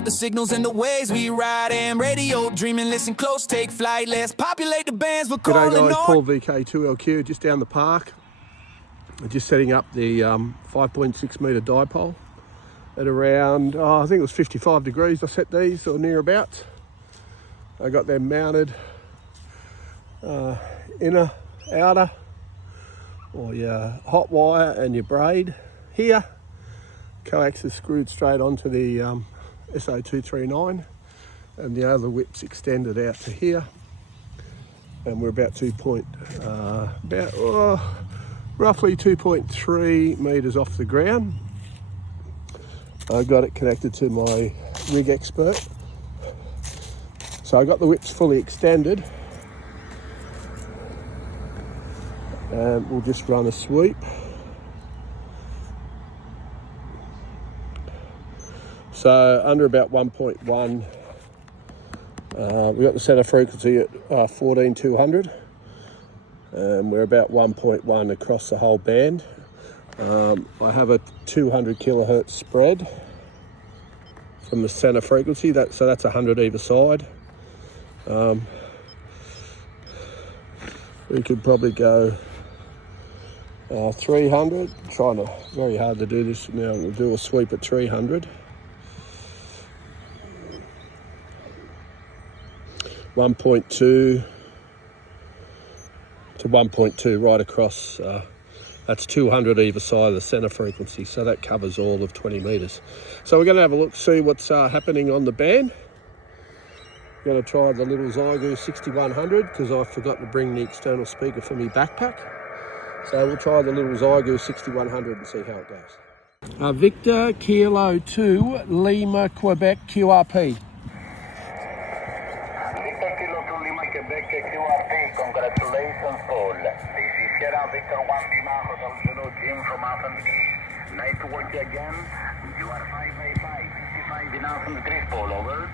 about the signals and the ways we ride. And radio dreaming, listen close, take flight. Let's populate the bands we're calling G'day guys, on. Paul VK2LQ, just down the park. Just setting up the 5.6 metre dipole at around, I think it was 55 degrees I set these, or near about. I got them mounted, inner, outer, or your hot wire and your braid here. Coax is screwed straight onto the SO239, and the other whip's extended out to here. And we're about roughly 2.3 metres off the ground. I got it connected to my rig expert. So I got the whips fully extended. And we'll just run a sweep. So under about 1.1, we got the centre frequency at 14,200. And we're about 1.1 across the whole band. I have a 200 kilohertz spread from the center frequency, so that's 100 either side. We could probably go 300. Very hard to do this now. We'll do a sweep at 300. 1.2 to 1.2 right across. That's 200 either side of the center frequency, so that covers all of 20 meters. So we're going to have a look, see what's happening on the band. We're going to try the little Xiegu 6100 because I forgot to bring the external speaker for my backpack. So we'll try the little Xiegu 6100 and see how it goes. Victor Kilo 2 Lima Quebec QRP. Congratulations, Paul. This is Sierra Victor 1 Hotel Zulu Jim from Athens, Greece. Nice to work you again. You are 585, 55 in Athens, Greece, Paul, over.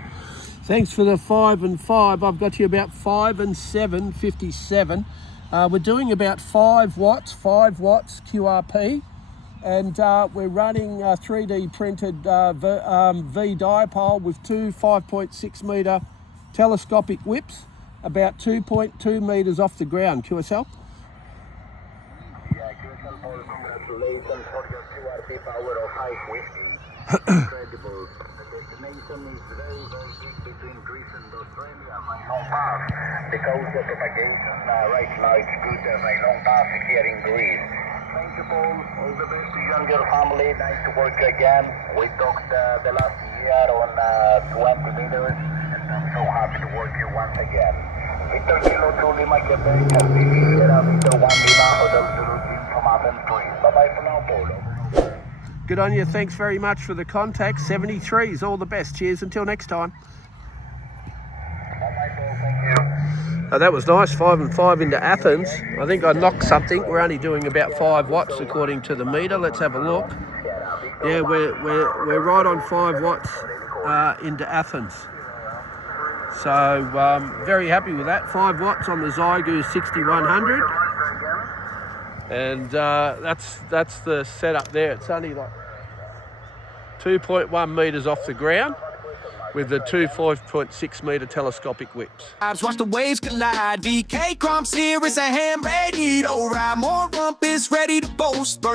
Thanks for the 5 and 5. I've got you about 5 and 7, 57. We're doing about 5 watts QRP. And we're running a 3D printed V dipole with two 5.6 metre telescopic whips, about 2.2 metres off the ground. QSL? Yeah, QSL, Paul, congratulations for your QRP power of 5 whiskey. Incredible. The destination is very, very deep between Greece and Australia by long path. The coast of propagation right now it's good by long path here in Greece. Thank you, Paul. All the best to you and your family. Nice to work again. We talked the last year on 20 meters, and I'm so happy to work you once again. Victor Kilo 2 Lima Quebec, Sierra Victor 1 Lima Hotel Zulu Jim from Athens, Greece. Bye-bye for now, Paul. Good on you. Thanks very much for the contact. 73s. All the best. Cheers. Until next time. Bye-bye, Paul. Thank you. That was nice. 5 and 5 into Athens. I think I knocked something. We're only doing about 5 watts according to the meter. Let's have a look. Yeah, we're right on 5 watts into Athens. So very happy with that. 5 watts on the Xiegu 6100. And that's the setup there. It's only like 2.1 metres off the ground with the two 5.6 metre telescopic whips. Watch the waves collide. VK Crump's here, it's a ham ready to ride. More rump is ready to boast.